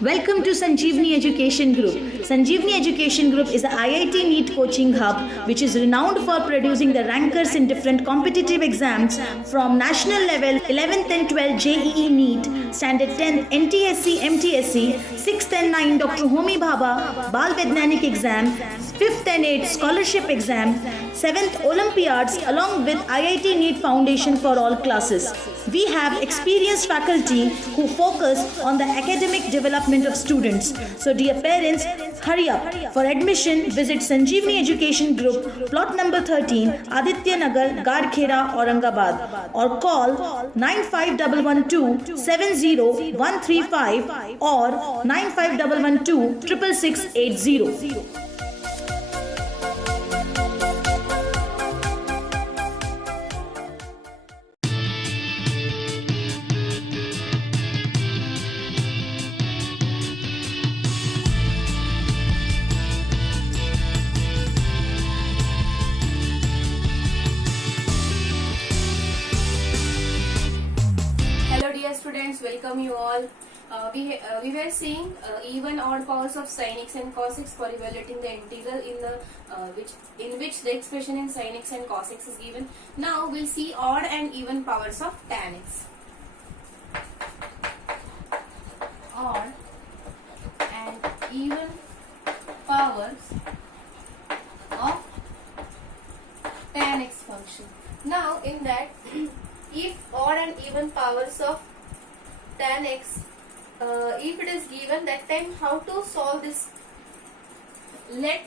Welcome to Sanjeevani Education Group. Sanjeevani Education Group is a IIT NEET coaching hub which is renowned for producing the rankers in different competitive exams from national level 11th and 12th JEE NEET, Standard 10 NTSC MTSC, 6th and 9 Dr. Homi Bhabha Bal Vaidyanik exam, 5th and 8th scholarship exam, 7th Olympiads along with IIT NEET Foundation for all classes. We have experienced faculty who focus on the academic development of students. So dear parents, hurry up. For admission, visit Sanjeevani Education Group, plot number 13, Aditya Nagar, Gadkhera, Aurangabad, or call 95112 70135 or 95112 66680. Hello dear students, welcome you all. We were seeing even odd powers of sin x and cos x for evaluating the integral in which the expression in sin x and cos x is given. Now we'll see odd and even powers of tan x. Odd and even powers of tan x function. Now in that if odd and even powers of tan x, if it is given, that time how to solve this? Let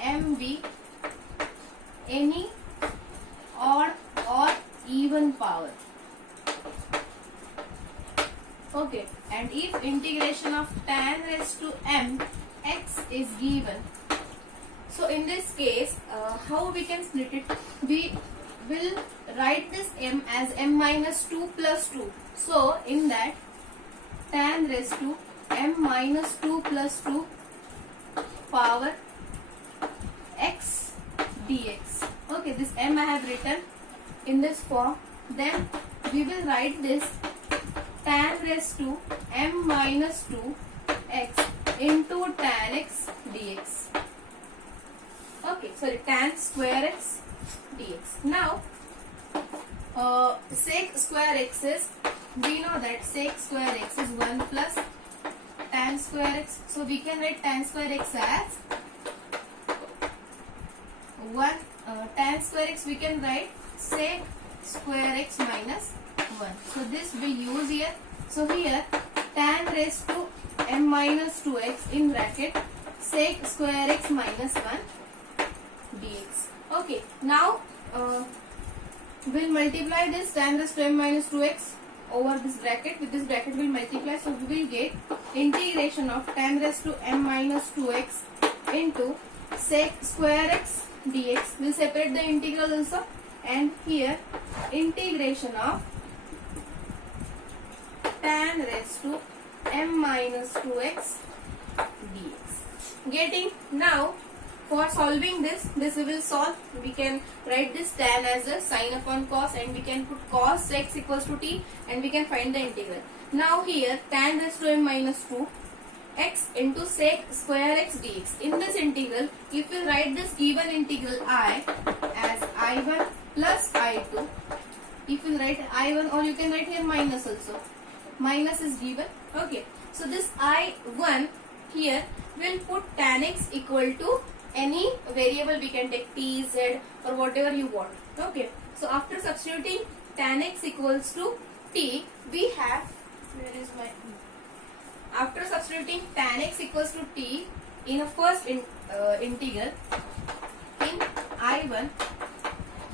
m be any odd or even power. Okay, and if integration of tan raised to m x is given, so in this case how we can split it? We will write this m as m minus 2 plus 2. So in that tan raised to m minus 2 plus 2 power x dx. Okay, this m I have written in this form. Then we will write this tan raised to m minus 2 x into tan x dx. Okay, sorry, tan square x dx. Now sec square x is, we know that sec square x is 1 plus tan square x. So we can write tan square x as 1 tan square x, we can write sec square x minus 1. So this we use here. So here tan raised to m minus 2x in bracket sec square x minus 1 dx. Okay, now we'll multiply this tan raised to m minus 2x over this bracket. With this bracket we'll multiply, so we will get integration of tan raised to m minus 2x into sec square x dx. We'll separate the integral also, and here integration of tan raised to m minus 2x dx. Getting? Now for solving this we will solve. We can write this tan as a sin upon cos, and we can put cos x equals to t, and we can find the integral. Now here tan raised to m minus 2 x into sec square x dx. In this integral, if we write this given integral I as I1 plus I2, if you write I1, or you can write here minus also, minus is given. Okay, so this I1 here will put tan x equal to any variable. We can take t, z, or whatever you want. Okay, so after substituting tan x equals to t, we have, where is my, after substituting tan x equals to t in a first integral, in I1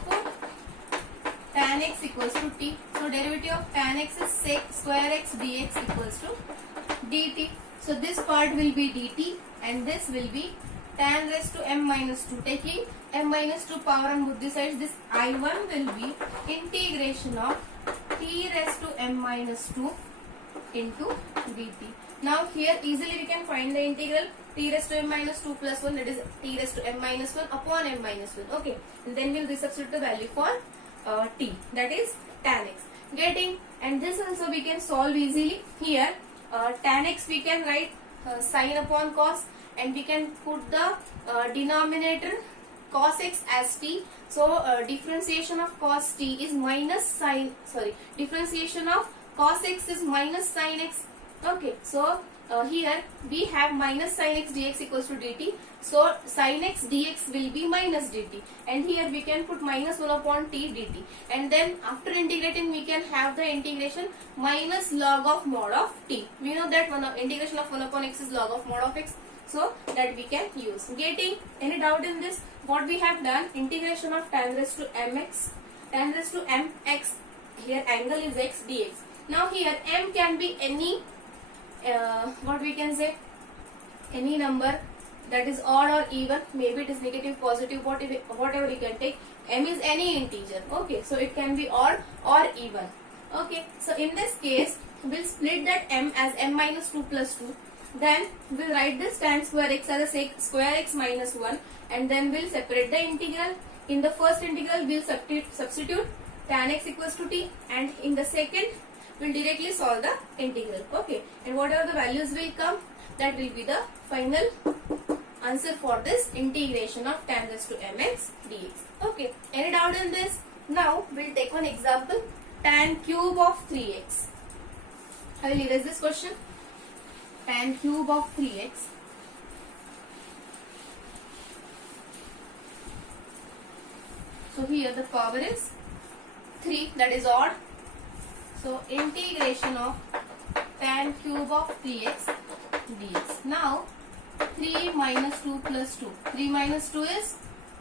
put tan x equals to t. So derivative of tan x is sec square x dx equals to dt. So this part will be dt, and this will be tan raised to m minus 2. Taking m minus 2 power on both the sides, this I1 will be integration of t raised to m minus 2 into dt. Now here easily we can find the integral t raised to m minus 2 plus 1, that is t raised to m minus 1 upon m minus 1. Okay, and then we'll resubstitute the value for t, that is tan x. Getting? And this also we can solve easily. Here tan x we can write sin upon cos, and we can put the denominator cos x as t. So differentiation of cos t is minus sin, sorry, differentiation of cos x is minus sin x. Okay, so here we have minus sin x dx equals to dt. So sin x dx will be minus dt, and here we can put minus 1 upon t dt, and then after integrating we can have the integration minus log of mod of t. We know that integration of 1 upon x is log of mod of x, so that we can use. Getting? Any doubt in this? What we have done, integration of tan raised to mx, tan raised to mx, here angle is x dx. Now here m can be any what we can say, any number that is odd or even, maybe it is negative, positive, whatever you can take. M is any integer. Okay, so it can be odd or even. Okay, so in this case we'll split that m as m minus 2 plus 2. Then we'll write this tan square x as a sec square x minus 1, and then we'll separate the integral. In the first integral we'll substitute tan x equals to t, and in the second we'll directly solve the integral. Okay, and whatever the values will come, that will be the final answer for this integration of tan raised to mx dx. Okay, any doubt in this? Now we'll take one example, tan cube of 3x. I will erase this question. Tan cube of 3x. So here the power is 3, that is odd. So integration of tan cube of 3x dx. Now 3 minus 2 plus 2. 3 minus 2 is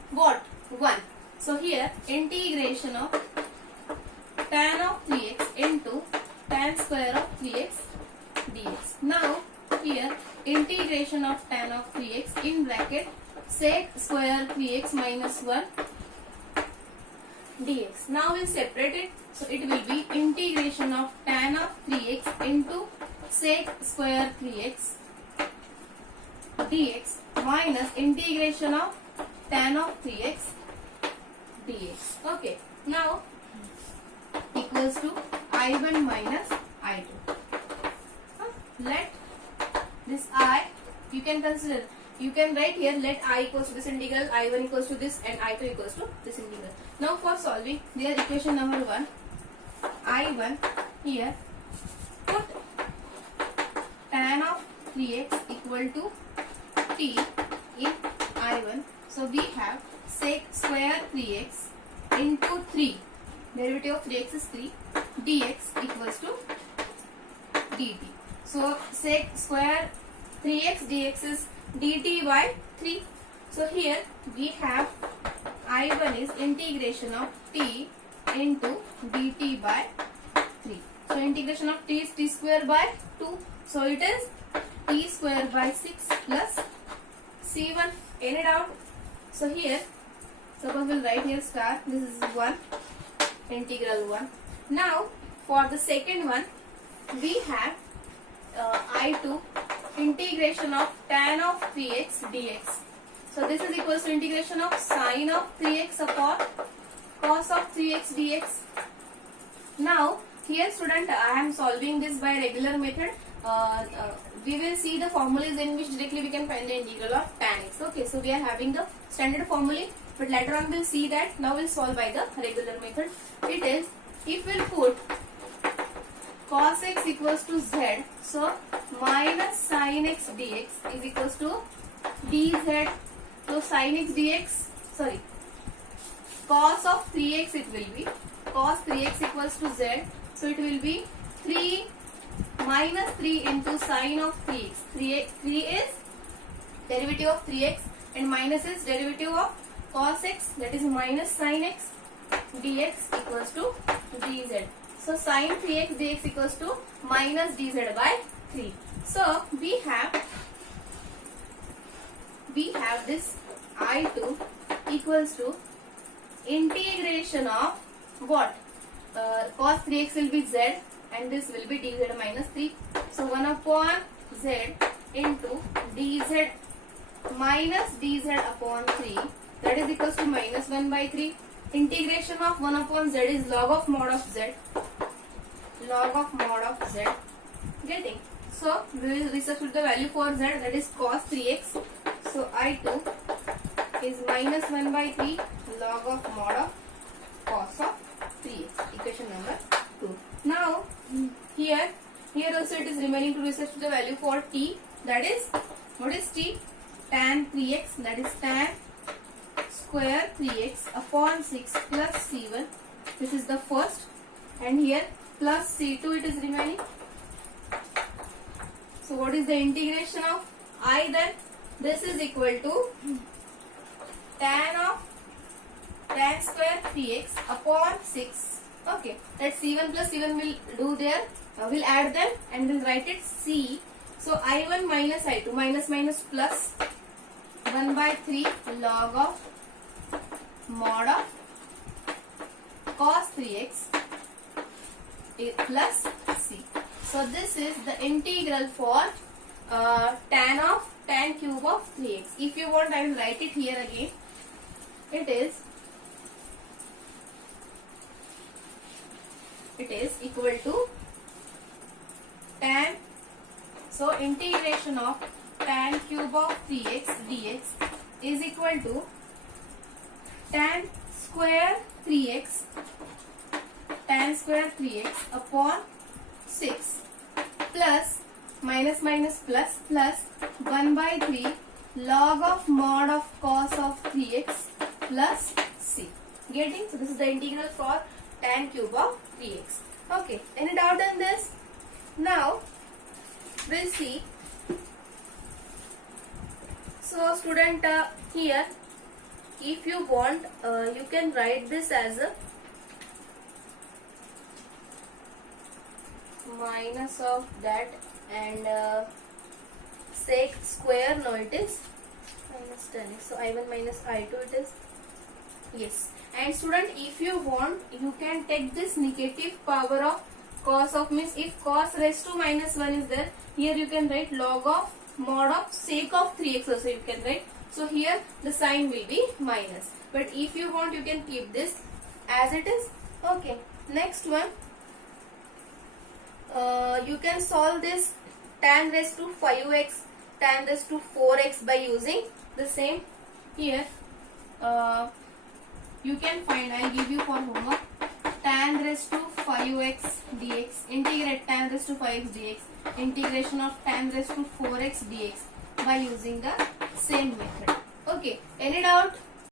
what? 1. So here integration of tan of 3x into tan square of 3x dx. Now here integration of tan of 3x in bracket sec square 3x minus 1 dx. Now we'll separate it. So it will be integration of tan of 3x into sec square 3x dx minus integration of tan of 3x dx. Okay, now equals to I1 minus I2. Let this I, you can consider, you can write here, let I equals to this integral, I1 equals to this, and I2 equals to this integral. Now for solving, their equation number 1, I1, here put tan of 3x equal to t in I1. So we have sec square 3x into 3, derivative of 3x is 3, dx equals to dt. So sec square 3x dx is dt by 3. So here we have I1 is integration of t into dt by 3. So integration of t is t square by 2. So it is t square by 6 plus c1. Any doubt? So here, suppose we'll write here star. This is 1, integral 1. Now for the second one, we have I2 integration of tan of 3x dx. So this is equals to integration of sin of 3x upon cos of 3x dx. Now here student, I am solving this by regular method. We will see the formulas in which directly we can find the integral of tan x. Okay, so we are having the standard formula, but later on we'll see that. Now we'll solve by the regular method. It is, if we'll put cos x equals to z, so minus sin x dx is equals to dz. So sin x dx, sorry, cos of 3x it will be, cos 3x equals to z, so it will be 3 minus 3 into sin of 3x. 3 is derivative of 3x and minus is derivative of cos x, that is minus sin x dx equals to dz. So sin 3x dx equals to minus dz by 3. So we have this I2 equals to integration of what? Cos 3x will be z and this will be dz minus 3. So 1 upon z into dz minus dz upon 3, that is equals to minus 1 by 3. Integration of 1 upon z is log of mod of z. log of mod of z. Getting? So we will substitute the value for z, that is cos 3x. So I2 is minus 1 by 3 log of mod of cos of 3x. Equation number 2. Now here also it is remaining to substitute the value for t, that is, what is t? Tan 3x, that is tan square 3x upon 6 plus c1. This is the first, and here plus c2 it is remaining. So what is the integration of I then? This is equal to tan square 3x upon 6. Okay, that c1 plus c1 will do there. We'll add them and we'll write it c. So I1 minus I2, minus minus plus 1 by 3 log of mod of cos 3x plus c. So this is the integral for tan cube of 3x. If you want, I will write it here again. It is equal to tan. So integration of tan cube of 3x dx is equal to tan square 3x upon 6 plus minus minus plus 1 by 3 log of mod of cos of 3x plus c. Getting? So this is the integral for tan cube of 3x. Okay, any doubt in this? Now we'll see. So student, here if you want, you can write this as a minus of that and sec square. No, it is minus 10x. So I1 minus I2 it is. Yes. And student, if you want, you can take this negative power of cos of, means if cos raised to minus 1 is there, here you can write log of mod of sec of 3x also you can write. So here the sign will be minus. But if you want, you can keep this as it is. Okay. Next one. You can solve this tan raised to 5x, tan raised to 4x by using the same. Here you can find, I will give you for homework, tan raised to 5x dx, integrate tan raised to 5x dx, integration of tan raised to 4x dx by using the same method. Okay, any doubt?